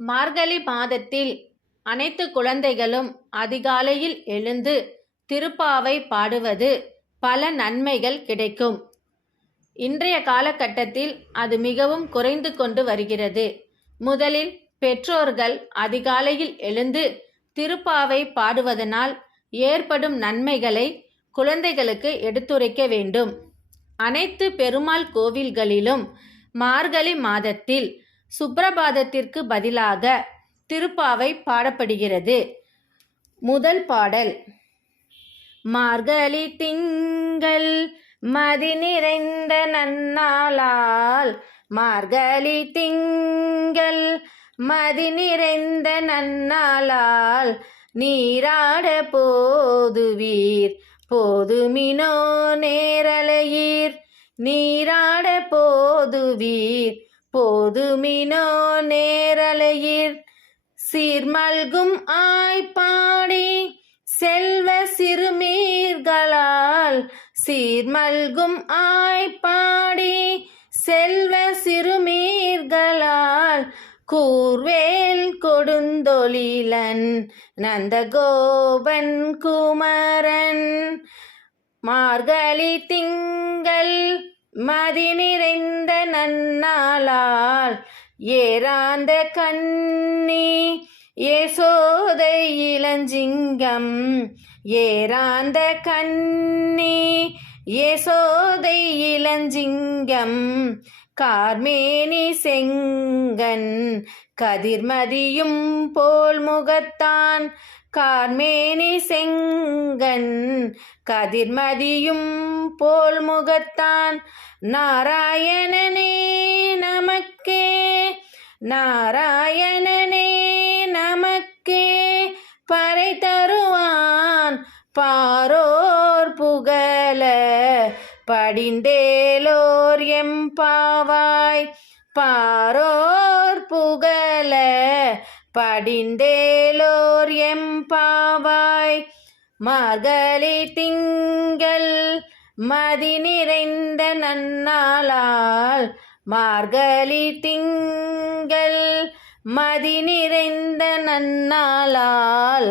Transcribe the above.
மார்கழி மாதத்தில் அனைத்து குழந்தைகளும் அதிகாலையில் எழுந்து திருப்பாவை பாடுவது பல நன்மைகள் கிடைக்கும். இன்றைய காலகட்டத்தில் அது மிகவும் குறைந்து கொண்டு வருகிறது. முதலில் பெற்றோர்கள் அதிகாலையில் எழுந்து திருப்பாவை பாடுவதனால் ஏற்படும் நன்மைகளை குழந்தைகளுக்கு எடுத்துரைக்க வேண்டும். அனைத்து பெருமாள் கோவில்களிலும் மார்கழி மாதத்தில் சுப்ரபாதத்திற்கு பதிலாக திருப்பாவை பாடப்படுகிறது. முதல் பாடல்: மார்கழி திங்கள் மதி நிறைந்த நன்னாளால், மார்கழி திங்கள் மதி நிறைந்த நன்னாளால், நீராட போதுவீர் போதுமினோ நேரலையீர், நீராட போதுவீர் போதுமினோ நேரலையீர், சீர்மல்கும் ஆய்ப்பாடி செல்வ சிறுமீர்களால், சீர்மல்கும் ஆய்ப்பாடி செல்வ சிறுமீர்களால், கூர்வேல் கொடுந்தொழிலன் நந்தகோபன் குமரன், மார்கழி திங்கள் மதி நிறைந்த நன்னாளால், ஏராந்த கண்ணி யசோதை இளஞ்சிங்கம், ஏராந்த கண்ணி யசோதை இளஞ்சிங்கம், கார்மேனி செங்கன் கதிர்மதியும் போல் முகத்தான், கார்மேனி செங்கன் கதிர்மதியும் போல் முகத்தான், நாராயணனே நமக்கே நாராயணனே நமக்கே பறை தருவான், பாரோர் புகழ படிந்தேலோர் எம்பாவாய், பாரோர் புகழ படிந்தேலோர் எம்பாவாய், மார்கழி திங்கள் மதி நிறைந்த நன்னாளால், மார்கழி திங்கள் மதி நிறைந்த நன்னாளால்.